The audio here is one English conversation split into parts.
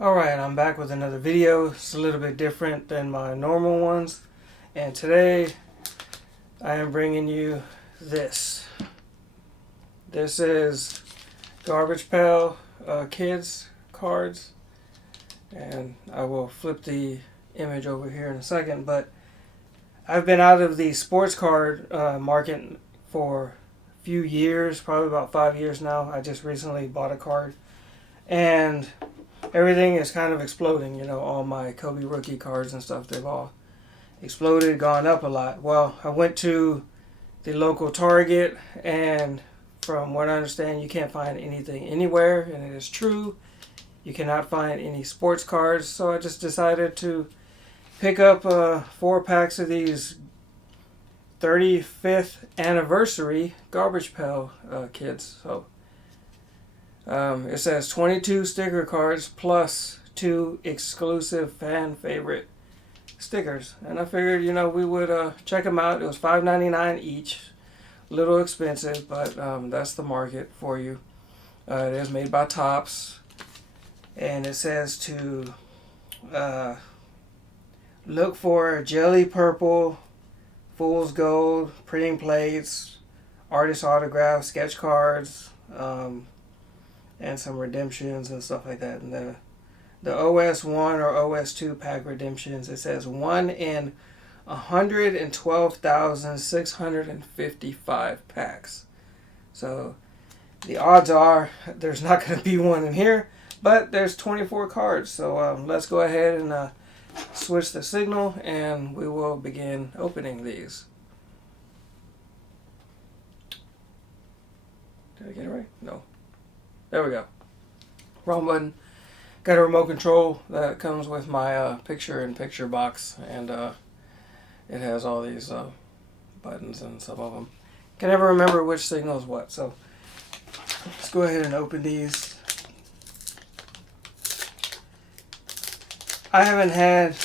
Alright, I'm back with another video. It's a little bit different than my normal ones. And today, I am bringing you this. This is Garbage Pail Kids cards. And I will flip the image over here in a second. But I've been out of the sports card market for a few years, probably about 5 years now. I just recently bought a card. And everything is kind of exploding, you know, all my Kobe rookie cards and stuff, they've all exploded, gone up a lot. Well, I went to the local Target, and from what I understand, you can't find anything anywhere, and it is true. You cannot find any sports cards, so I just decided to pick up 4 packs of these 35th anniversary Garbage Pail kids. So it says 22 sticker cards plus 2 exclusive fan favorite stickers. And I figured, you know, we would check them out. It was $5.99 each. A little expensive, but that's the market for you. It is made by Topps. And it says to look for jelly purple, fool's gold, printing plates, artist autographs, sketch cards, and some redemptions and stuff like that. And the OS1 or OS2 pack redemptions, it says 1 in 112,655 packs. So the odds are there's not going to be one in here, but there's 24 cards. So let's go ahead and switch the signal, and we will begin opening these. Did I get it right? No. There we go. Wrong button. Got a remote control that comes with my picture-in-picture box, and it has all these buttons and some of them. Can never remember which signal is what, so let's go ahead and open these. I haven't had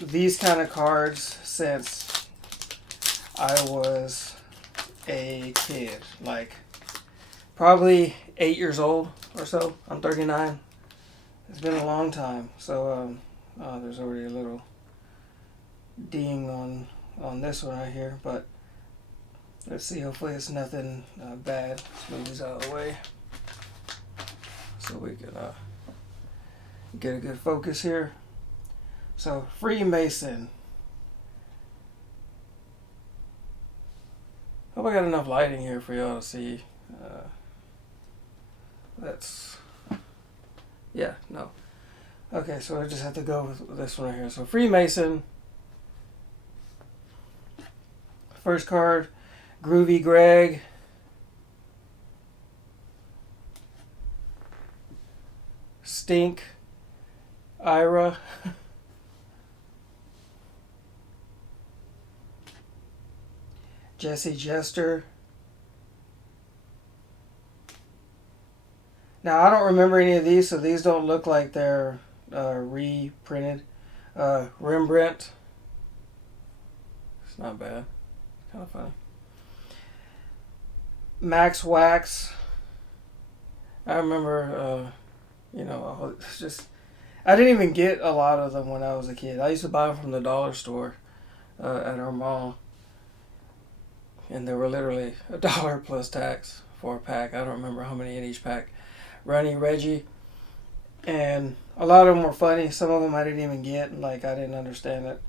these kind of cards since I was a kid, like probably 8 years old or so. I'm 39. It's been a long time. So there's already a little ding on this one right here, but let's see. Hopefully it's nothing bad. Let's move these out of the way so we can get a good focus here. So Freemason. Hope I got enough lighting here for y'all to see. Yeah, no. Okay, so I just have to go with this one right here. So Freemason. First card, Groovy Greg. Stink. Ira. Jesse Jester. Now, I don't remember any of these, so these don't look like they're reprinted. Rembrandt. It's not bad. It's kind of funny. Max Wax. I remember, you know, it's just... I didn't even get a lot of them when I was a kid. I used to buy them from the dollar store at our mall. And they were literally $1 plus tax for a pack. I don't remember how many in each pack. Ronnie Reggie, and a lot of them were funny. Some of them I didn't even get, like I didn't understand it,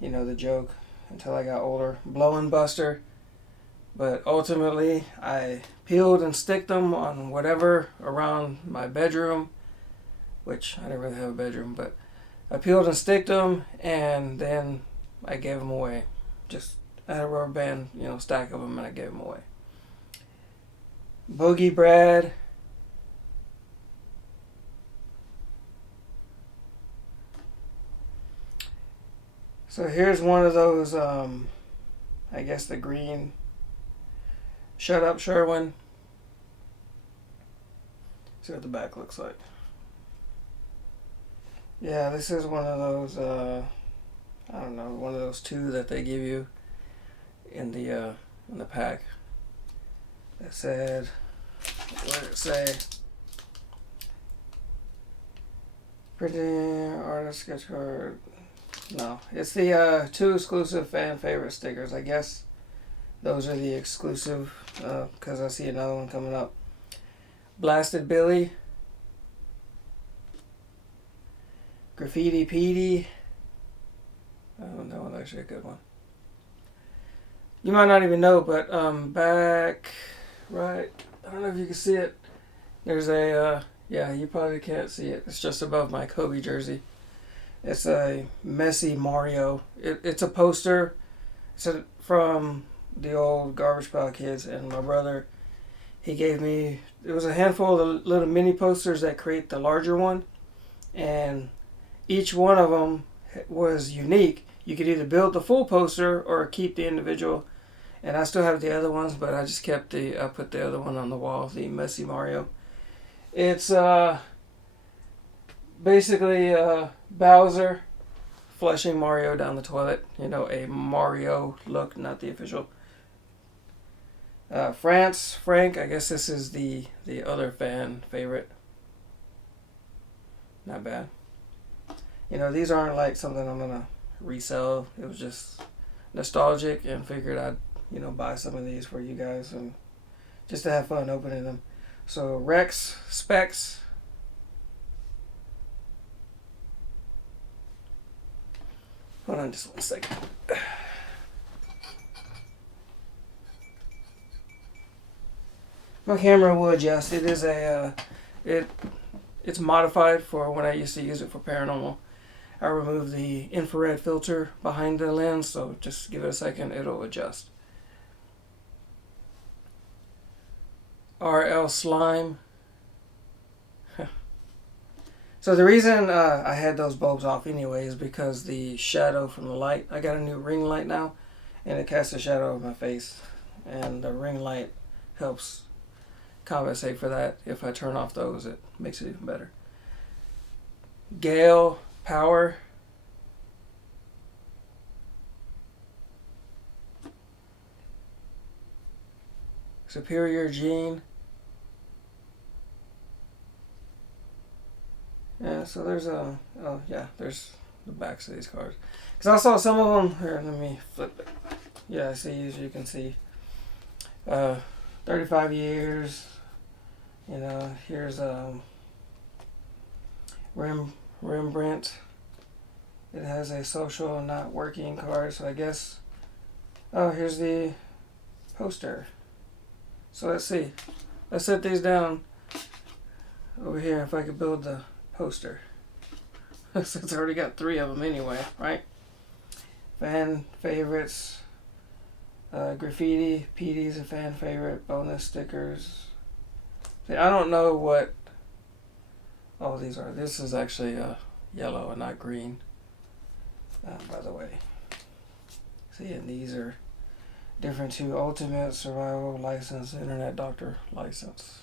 you know, the joke until I got older. Blowing Buster, but ultimately I peeled and sticked them on whatever around my bedroom, which I didn't really have a bedroom, but I peeled and sticked them, and then I gave them away. Just I had a rubber band, you know, stack of them, and I gave them away. Boogie Brad. So here's one of those, I guess the green Shut Up Sherwin. See what the back looks like. Yeah, this is one of those, I don't know, one of those 2 that they give you in the pack. That said, what did it say? Printing artist sketch card. No, it's the 2 exclusive fan favorite stickers. I guess those are the exclusive because I see another one coming up. Blasted Billy. Graffiti Petey. Oh, that one's actually a good one. You might not even know, but back right, I don't know if you can see it. There's a yeah, you probably can't see it. It's just above my Kobe jersey. It's a messy Mario. It's a poster. It's from the old Garbage Pail Kids, and my brother, he gave me, it was a handful of little mini posters that create the larger one, and each one of them was unique. You could either build the full poster or keep the individual, and I still have the other ones, but I just kept I put the other one on the wall, the messy Mario. It's basically Bowser flushing Mario down the toilet. You know, a Mario look, not the official. Frank, I guess this is the other fan favorite. Not bad. You know, these aren't like something I'm gonna resell. It was just nostalgic and figured I'd, you know, buy some of these for you guys and just to have fun opening them. So Rex Specs. Hold on just 1 second. My camera will adjust. It is a it's modified for when I used to use it for paranormal. I removed the infrared filter behind the lens, so just give it a second, it'll adjust. RL Slime. So the reason I had those bulbs off anyway is because the shadow from the light. I got a new ring light now, and it casts a shadow over my face, and the ring light helps compensate for that. If I turn off those, it makes it even better. Gale Power. Superior Gene. Yeah, so there's there's the backs of these cards. Because I saw some of them, here, let me flip it. Yeah, see, as you can see, 35 years, you know, here's Rembrandt. It has a social not working card, so I guess, oh, here's the poster. So let's see, let's set these down over here if I could build the poster. Since I already got 3 of them anyway, right? Fan favorites. Graffiti. PD's a fan favorite. Bonus stickers. See, I don't know what all these are. This is actually yellow and not green. By the way. See, and these are different too. Ultimate Survival License. Internet Doctor License.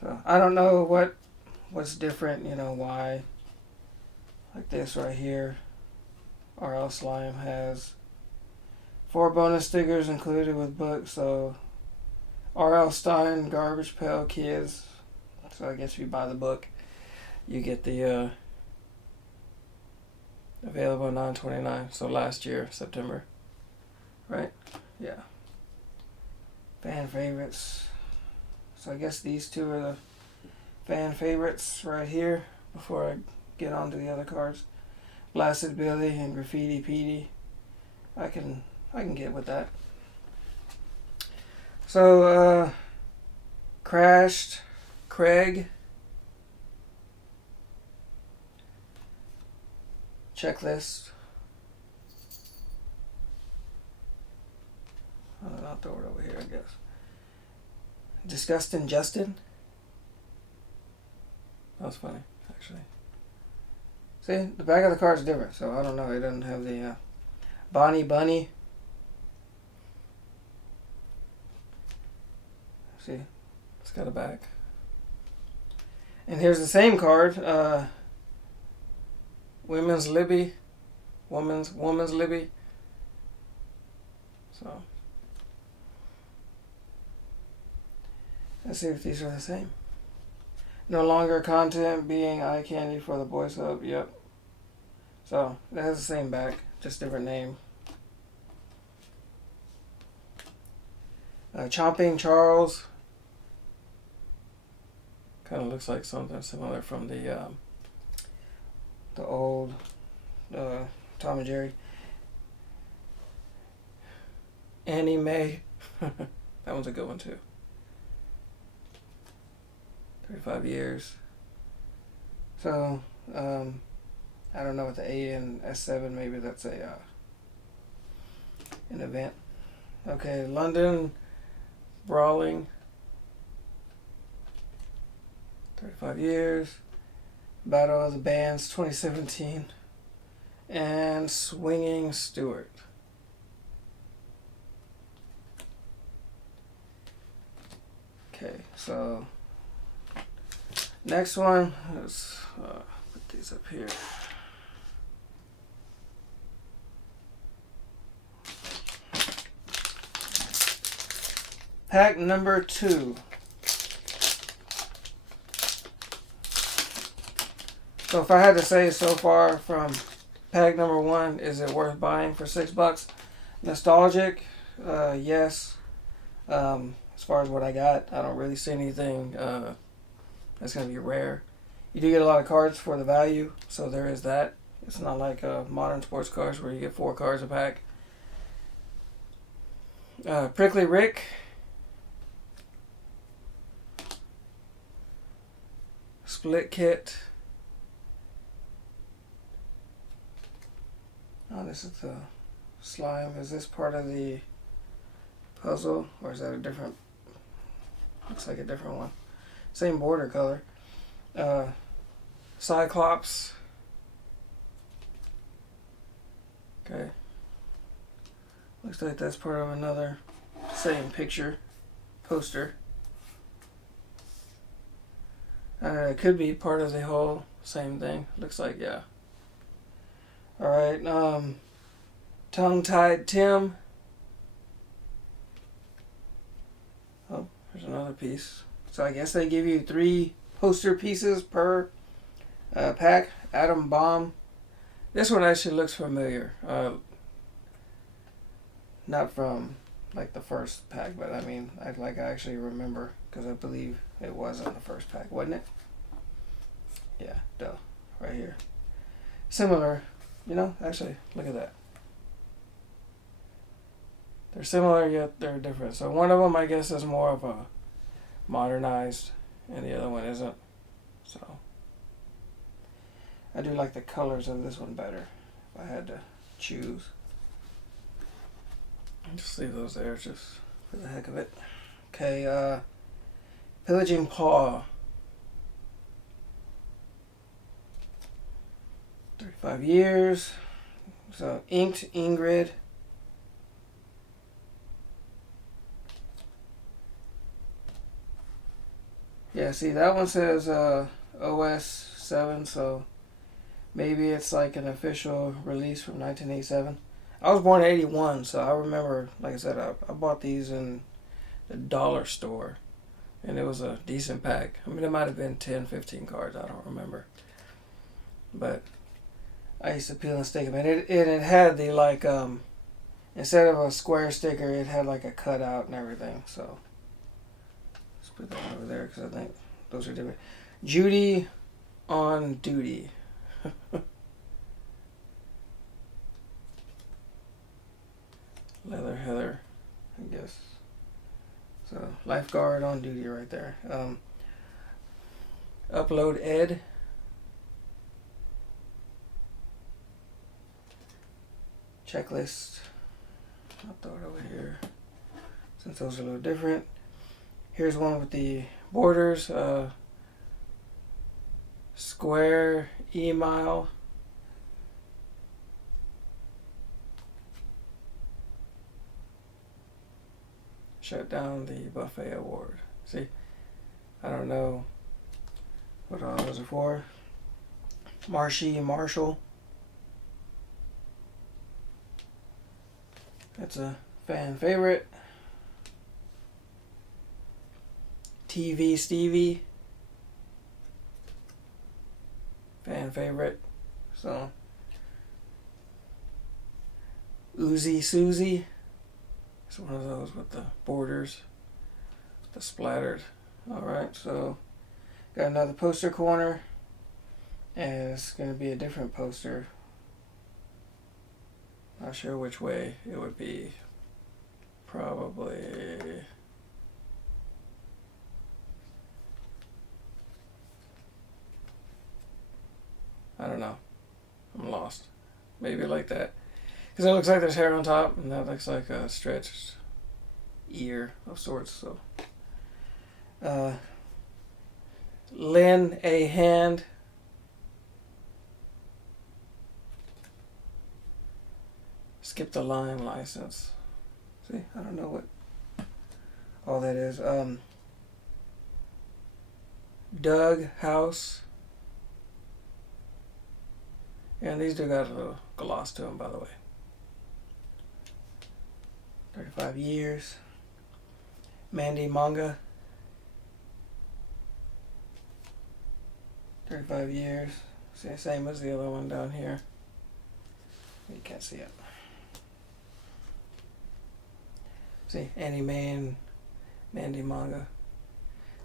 So I don't know what's different, you know, why. Like this right here, RL Slime has 4 bonus stickers included with books. So RL Stein, Garbage Pail Kids. So I guess if you buy the book, you get the available $9.29. So last year, September, right? Yeah. Fan favorites. So I guess these 2 are the fan favorites right here before I get on to the other cards. Blasted Billy and Graffiti Petey. I can get with that. So Crashed Craig. Checklist. I'll throw it over here, I guess. Disgusting Justin. That was funny, actually. See, the back of the card's different, so I don't know. It doesn't have the Bonnie Bunny. See, it's got a back. And here's the same card. Women's Libby. Woman's Libby. So let's see if these are the same. No longer content being eye candy for the Boys Club. Yep. So it has the same back, just different name. Chomping Charles. Kind of looks like something similar from the old Tom and Jerry. Annie Mae. That one's a good one too. 35 years. So, I don't know what the A and S7, maybe that's a an event. Okay, London Brawling. 35 years. Battle of the Bands 2017. And Swinging Stewart. Okay, so next one, let's put these up here. Pack number 2. So if I had to say so far from pack number 1, is it worth buying for $6? Nostalgic, yes. As far as what I got, I don't really see anything that's going to be rare. You do get a lot of cards for the value, so there is that. It's not like modern sports cars where you get 4 cards a pack. Prickly Rick. Split Kit. Oh, this is the slime. Is this part of the puzzle, or is that a different? Looks like a different one. Same border color. Cyclops. Okay. Looks like that's part of another same picture poster. It could be part of the whole same thing. Looks like, yeah. Alright, Tongue-Tied Tim. Oh, there's another piece. So I guess they give you 3 poster pieces per pack. Atom Bomb. This one actually looks familiar. Not from like the first pack, but I mean, I actually remember because I believe it was in the first pack, wasn't it? Yeah, duh, right here. Similar, you know. Actually, look at that. They're similar yet they're different. So one of them, I guess, is more of a modernized, and the other one isn't. So I do like the colors of this one better if I had to choose. Just leave those there just for the heck of it. Okay, Pillaging Paw. 35 years. So Inked Ingrid. Yeah, see, that one says OS 7, so maybe it's like an official release from 1987. I was born in 81, so I remember, like I said, I bought these in the dollar store, and it was a decent pack. I mean, it might have been 10, 15 cards, I don't remember. But I used to peel and stick them, and it had the, like, instead of a square sticker, it had like a cutout and everything, so let's put that over there, because I think those are different. Judy on Duty. Leather Heather, I guess. So, lifeguard on duty right there. Upload Ed. Checklist. I'll throw it over here since those are a little different. Here's one with the borders. Square email. Shut down the buffet award. See, I don't know what all those are for. Marshy Marshall. That's a fan favorite. TV Stevie. fan favorite. So, Uzi Susie. It's one of those with the borders, the splattered. Alright, so got another poster corner, and it's going to be a different poster. Not sure which way it would be. Probably... I don't know. I'm lost. Maybe like that. Because it looks like there's hair on top, and that looks like a stretched ear of sorts. So, Lynn A. Hand. Skip the line license. See, I don't know what all that is. Doug House. And these do got a little gloss to them, by the way. 35 years. Mandy Manga. 35 years. See, same as the other one down here. You can't see it. See, Annie Mae and Mandy Manga.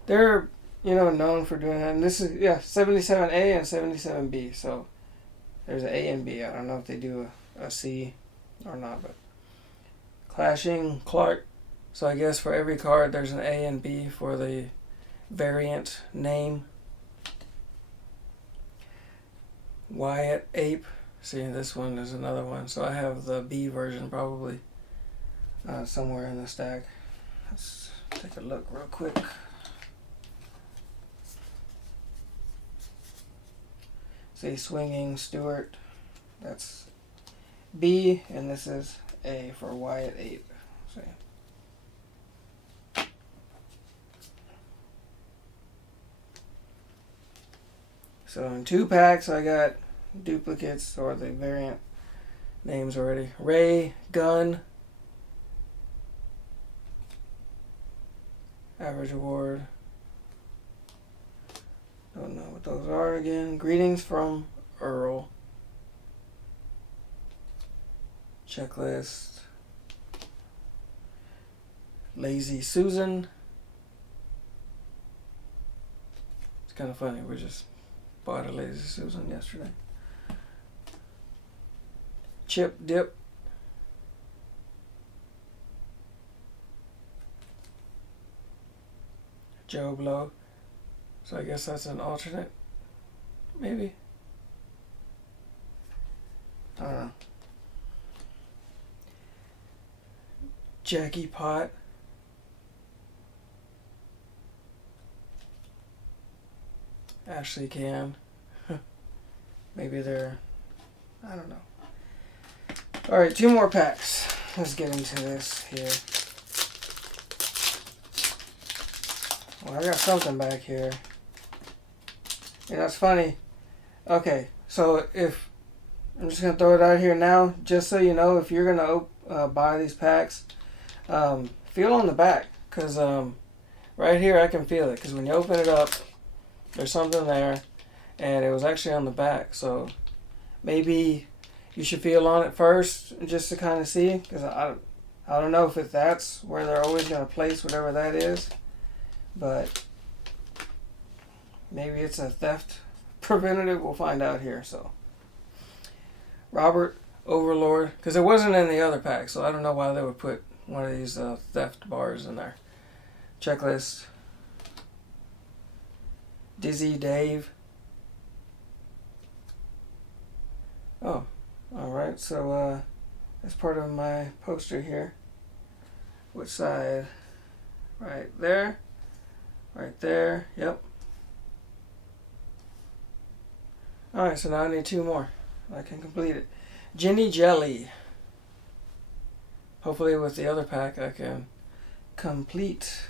They're, known for doing that. And this is, 77A and 77B. So there's an A and B. I don't know if they do a C or not, but Clashing Clark. So I guess for every card there's an A and B for the variant name. Wyatt Ape. See, this one is another one. So I have the B version probably somewhere in the stack. Let's take a look real quick. See, Swinging Stewart. That's B, and this is A for Wyatt Ape. See. So in 2 packs, I got duplicates or the variant names already. Ray Gun. Average Award. Don't know what those are again. Greetings from Earl. Checklist. Lazy Susan. It's kind of funny. We just bought a Lazy Susan yesterday. Chip Dip. Joe Blow. So I guess that's an alternate. Maybe. I don't know. Jackie Pot. Ashley Can. Maybe they're... I don't know. Alright, 2 more packs. Let's get into this here. Well, I got something back here. And that's funny. Okay, so if... I'm just going to throw it out here now, just so you know, if you're going to buy these packs, feel on the back. Because right here I can feel it. Because when you open it up, there's something there. And it was actually on the back. So maybe you should feel on it first just to kind of see. Because I don't know if that's where they're always going to place whatever that is. But maybe it's a theft preventative. We'll find out here. So Robert Overlord, because it wasn't in the other pack, so I don't know why they would put one of these theft bars in there. Checklist. Dizzy Dave. Oh, alright, so that's part of my poster here. Which side? Right there. Right there, yep. Alright, so now I need 2 more. I can complete it. Jenny Jelly. Hopefully with the other pack I can complete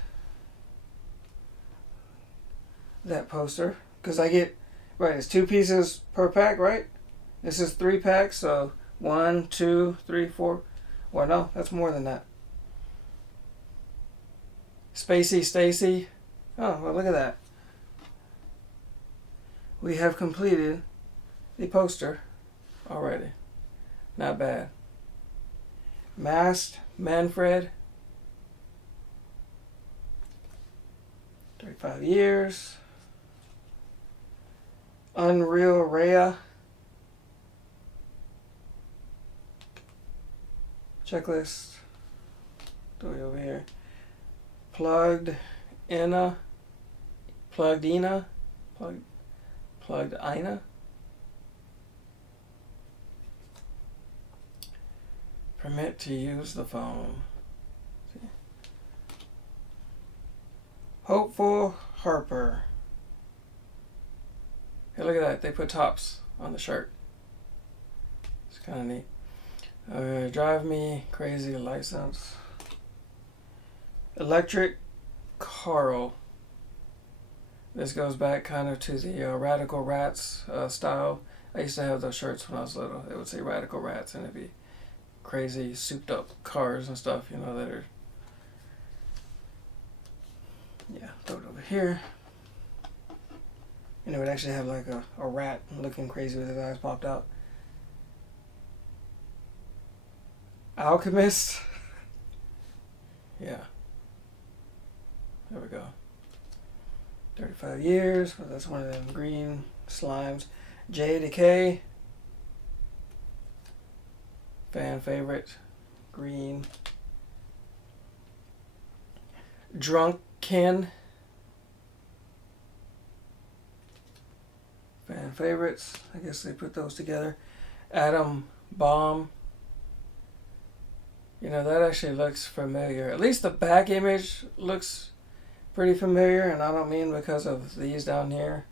that poster. Because I get, right, it's 2 pieces per pack, right? This is 3 packs, so 1, 2, 3, 4. Well, no, that's more than that. Spacey Stacy. Oh, well, look at that. We have completed the poster already. Not bad. Masked Manfred. 35 years. Unreal Rhea. Checklist. Throw it over here. Plugged Ina. Plugged Ina. Plugged Ina. Permit to use the phone. See. Hopeful Harper. Hey, look at that. They put tops on the shirt. It's kind of neat. Drive Me Crazy license. Electric Carl. This goes back kind of to the Radical Rats style. I used to have those shirts when I was little. It would say Radical Rats, and it'd be crazy souped up cars and stuff, you know, that are, yeah, throw it over here. And it would actually have like a rat looking crazy with his eyes popped out. Alchemist. Yeah. There we go. 35 years. Well, that's one of them green slimes. J Decay. Fan favorite. Green. Drunk Ken. Fan favorites. I guess they put those together. Atom Bomb. You know, that actually looks familiar. At least the back image looks pretty familiar, and I don't mean because of these down here.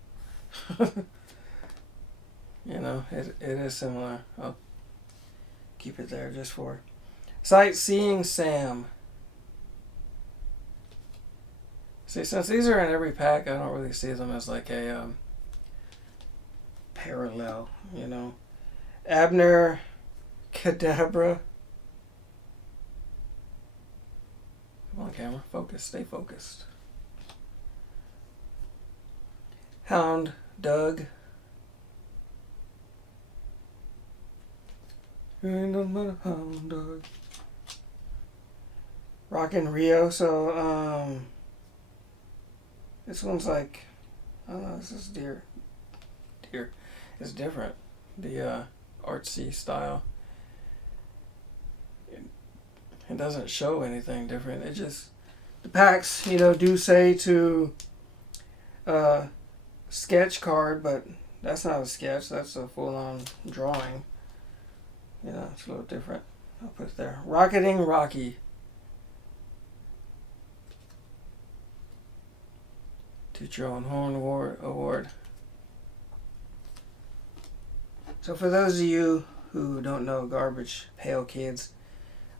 You know, it is similar. I'll keep it there just for Sightseeing Sam. See, since these are in every pack, I don't really see them as like a parallel, you know. Abner Cadabra. Come on, camera. Focus. Stay focused. Hound Doug. Ain't nothing but a hound dog. Rockin' Rio. So, this one's like, I don't know, this is deer. It's different. The artsy style. It doesn't show anything different. It just, the packs, you know, do say to sketch card, but that's not a sketch. That's a full-on drawing. You know, it's a little different. I'll put it there. Rocketing Rocky. Toot Your Own Horn Award. So for those of you who don't know Garbage Pail Kids,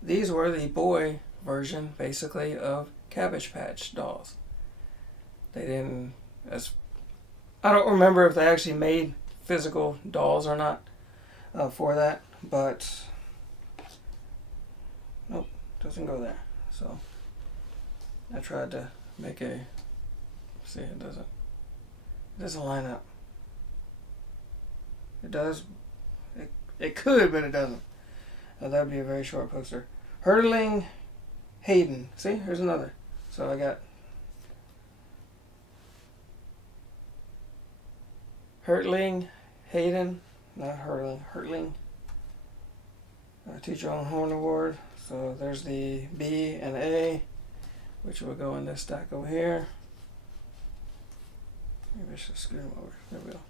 these were the boy version, basically, of Cabbage Patch dolls. They didn't, I don't remember if they actually made physical dolls or not for that, but nope, doesn't go there. So I tried to make a, see, it doesn't line up. It does, it could, but it doesn't. That would be a very short poster. Hurtling Hayden. See, here's another. So I got Hurtling Hayden, not Hurtling, Hurtling. Toot Your Own Horn Award. So there's the B and A, which will go in this stack over here. Maybe I should scoot them over. There we go.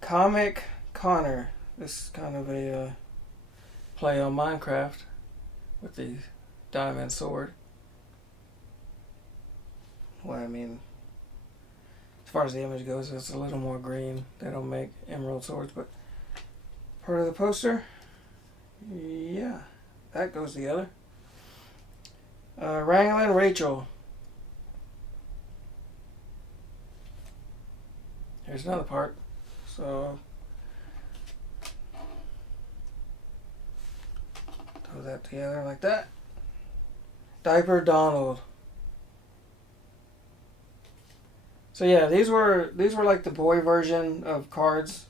Comic Connor. This is kind of a play on Minecraft with the diamond sword. Well, I mean, as far as the image goes, it's a little more green. They don't make emerald swords, but part of the poster, yeah, that goes together. Wrangling Rachel. Here's another part. So throw that together like that. Diaper Donald. So yeah, these were like the boy version of cards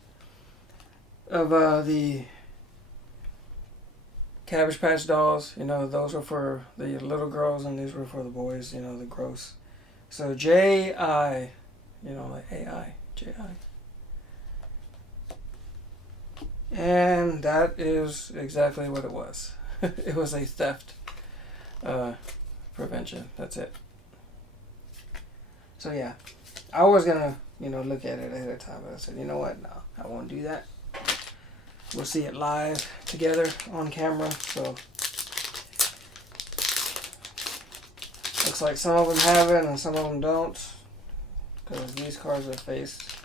of the Cabbage Patch Dolls. You know, those were for the little girls and these were for the boys, you know, the gross. So J-I, you know, like A-I, J-I. And that is exactly what it was. It was a theft prevention. That's it. So yeah, I was gonna, you know, look at it ahead of time, but I said, you know what? No, I won't do that. We'll see it live together on camera. So looks like some of them have it and some of them don't, because these cards are faced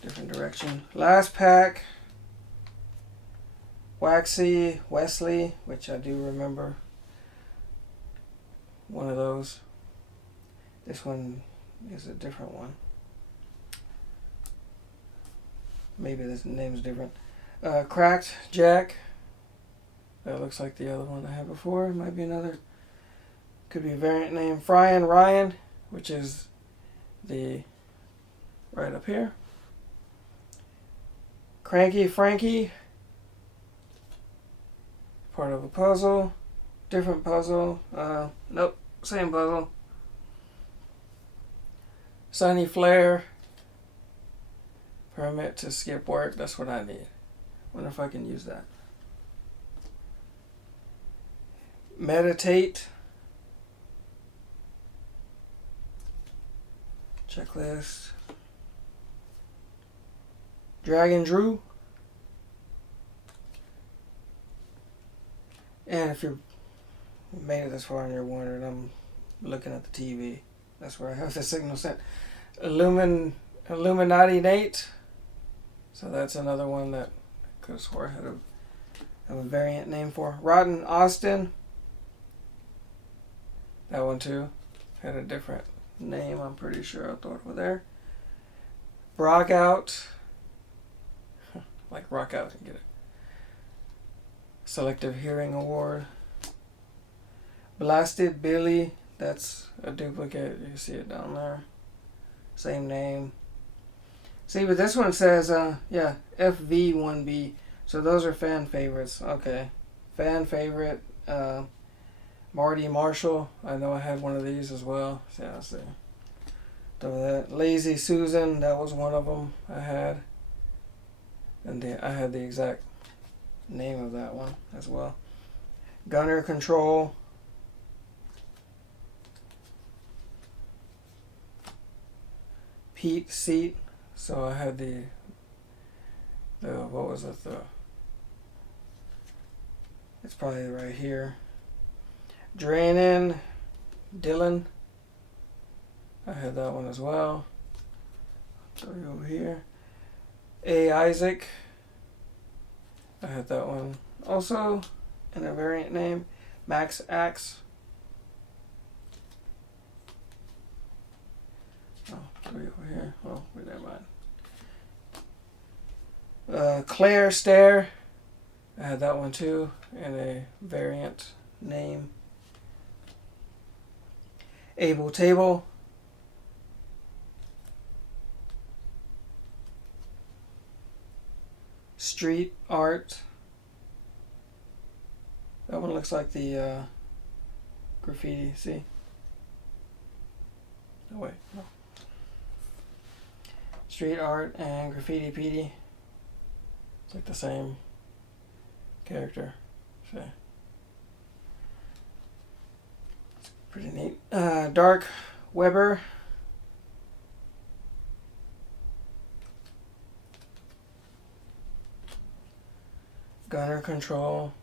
different direction. Last pack. Waxy Wesley, which I do remember one of those. This one is a different one. Maybe this name's different. Cracked Jack. That looks like the other one I had before. It might be another. Could be a variant name. Fryin' Ryan, which is the right up here. Cranky Frankie. Part of a puzzle. Different puzzle. Nope. Same puzzle. Sunny Flare. Permit to skip work. That's what I need. Wonder if I can use that. Meditate. Checklist. Dragon Drew. And if you made it this far and you're wondering, I'm looking at the TV. That's where I have the signal set. Illuminati Nate. So that's another one that I could have swore I had a variant name for. Rotten Austin. That one too had a different name, I'm pretty sure. I'll throw it over there. Brock Out. Like rock out and get it. Selective Hearing Award. Blasted Billy. That's a duplicate. You see it down there. Same name. See, but this one says, yeah, FV1B. So those are fan favorites. Okay. Fan favorite. Marty Marshall. I know I had one of these as well. So yeah, let's see. Throw that. Lazy Susan. That was one of them I had. And I had the exact name of that one as well. Gunner Control. Pete Seat. So I had the what was it? It's probably right here. Draining Dylan. I had that one as well. Throw you over here. A Isaac. I had that one also in a variant name. Max Axe. Oh, three over here. Oh, wait, never mind. Claire Stare. I had that one too in a variant name. Able Table. Street Art. That one looks like the graffiti, see? Oh wait, no. Street Art and Graffiti Petey. It's like the same character. See? It's pretty neat. Dark Weber. Gunner Control.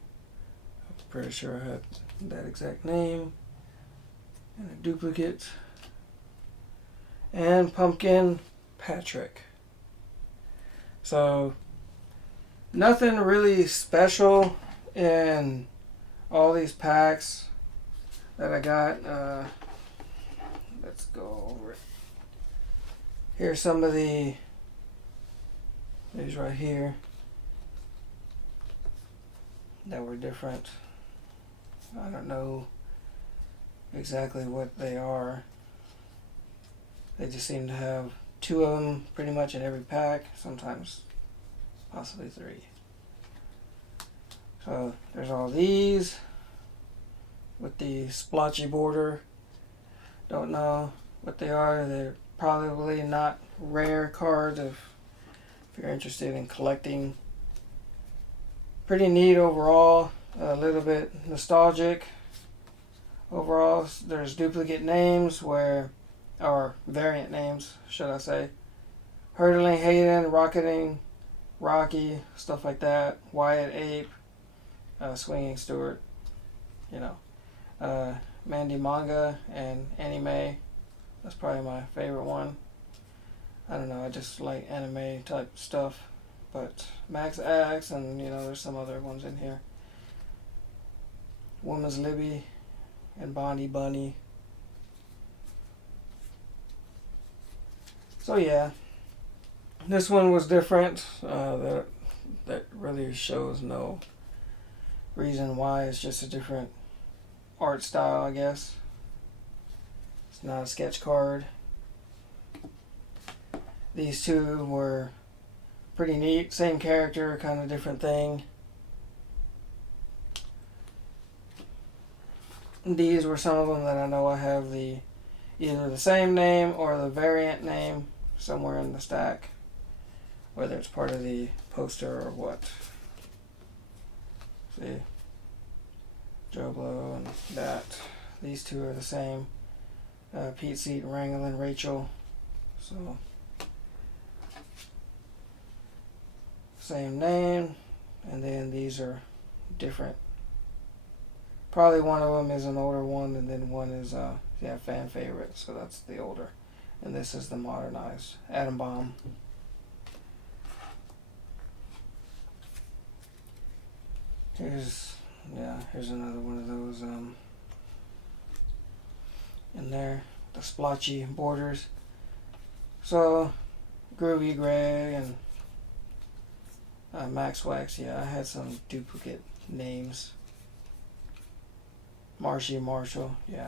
I'm pretty sure I had that exact name. And a duplicate. And Pumpkin Patrick. So nothing really special in all these packs that I got. Let's go over it. Here's some of these right here that were different. I don't know exactly what they are. They just seem to have 2 of them pretty much in every pack, sometimes possibly 3. So there's all these with the splotchy border. Don't know what they are. They're probably not rare cards if you're interested in collecting. Pretty neat overall, a little bit nostalgic overall. There's duplicate names or variant names, should I say. Hurtling Hayden, Rocketing Rocky, stuff like that. Wyatt Ape, Swinging Stewart, you know. Mandy Manga and Anime. That's probably my favorite one. I don't know, I just like anime type stuff. But Max Axe, and you know, there's some other ones in here. Woman's Libby and Bonnie Bunny. So yeah, this one was different. That really shows no reason why. It's just a different art style, I guess. It's not a sketch card. These two were pretty neat. Same character, kind of different thing. These were some of them that I know I have either the same name or the variant name somewhere in the stack, whether it's part of the poster or what. See, Joe Blow and that. These two are the same. Pete Seat, Wrangling Rachel. So same name, and then these are different. Probably one of them is an older one, and then one is fan favorite, so that's the older, and this is the modernized Atom Bomb. Here's another one of those in there, the splotchy borders. So Groovy Gray and Max Wax. Yeah, I had some duplicate names. Marshy Marshall, yeah.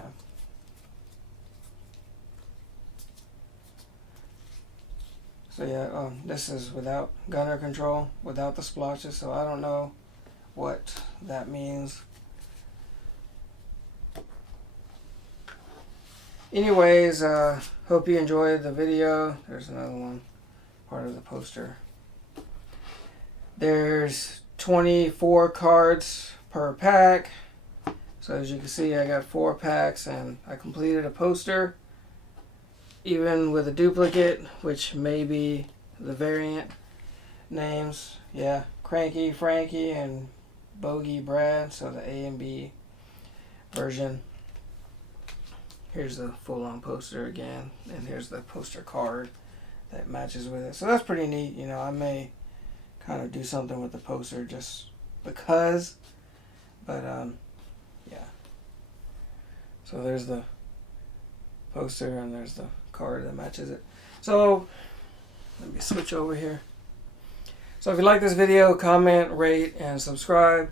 So yeah, this is without gunner control, without the splotches, so I don't know what that means. Anyways, hope you enjoyed the video. There's another one, part of the poster. There's 24 cards per pack. So as you can see, I got 4 packs and I completed a poster, even with a duplicate, which may be the variant names. Yeah, Cranky Frankie and Bogey Brad, so the A and B version. Here's the full-on poster again, and here's the poster card that matches with it. So that's pretty neat. You know, I may kind of do something with the poster just because, but yeah. So there's the poster and there's the card that matches it. So let me switch over here. So if you like this video, comment, rate, and subscribe.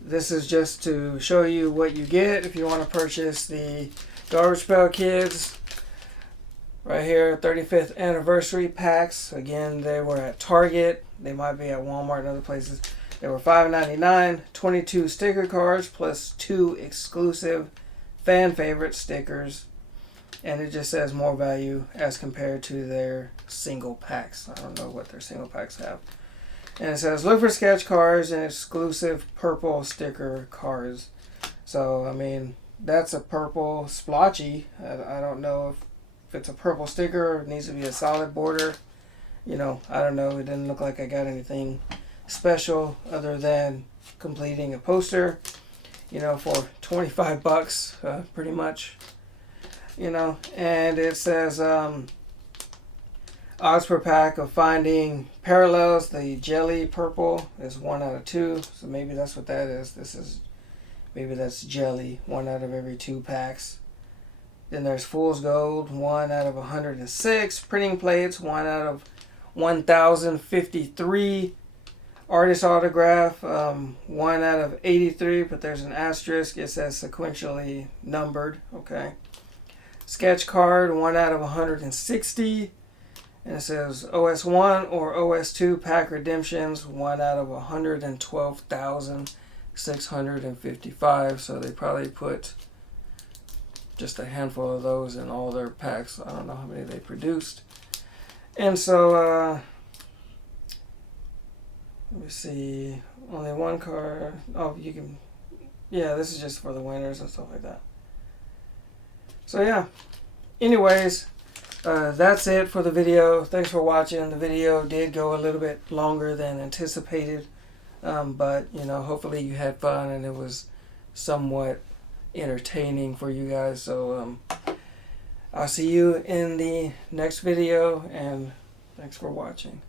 This is just to show you what you get if you want to purchase the Garbage Pail Kids right here, 35th anniversary packs. Again, they were at Target. They might be at Walmart and other places. They were $5.99, 22 sticker cards plus 2 exclusive fan favorite stickers. And it just says more value as compared to their single packs. I don't know what their single packs have. And it says look for sketch cards and exclusive purple sticker cards. So, I mean, that's a purple splotchy. I don't know if it's a purple sticker or it needs to be a solid border. You know, I don't know. It didn't look like I got anything special other than completing a poster, you know, for 25 bucks, pretty much, you know. And it says odds per pack of finding parallels. The jelly purple is 1 out of 2, so maybe that's what that is. Maybe that's jelly, 1 out of every 2 packs. Then there's Fool's Gold, 1 out of 106. Printing plates, 1 out of 1,053. Artist autograph, 1 out of 83, but there's an asterisk. It says sequentially numbered. Okay. sketch card, 1 out of 160. And it says OS1 or OS2 pack redemptions, 1 out of 112,655. So they probably put just a handful of those in all their packs. I don't know how many they produced. And so, let me see, only one card. Oh, you can, yeah, this is just for the winners and stuff like that. So yeah, anyways, that's it for the video. Thanks for watching. The video did go a little bit longer than anticipated, but you know, hopefully you had fun and it was somewhat entertaining for you guys. So I'll see you in the next video, and thanks for watching.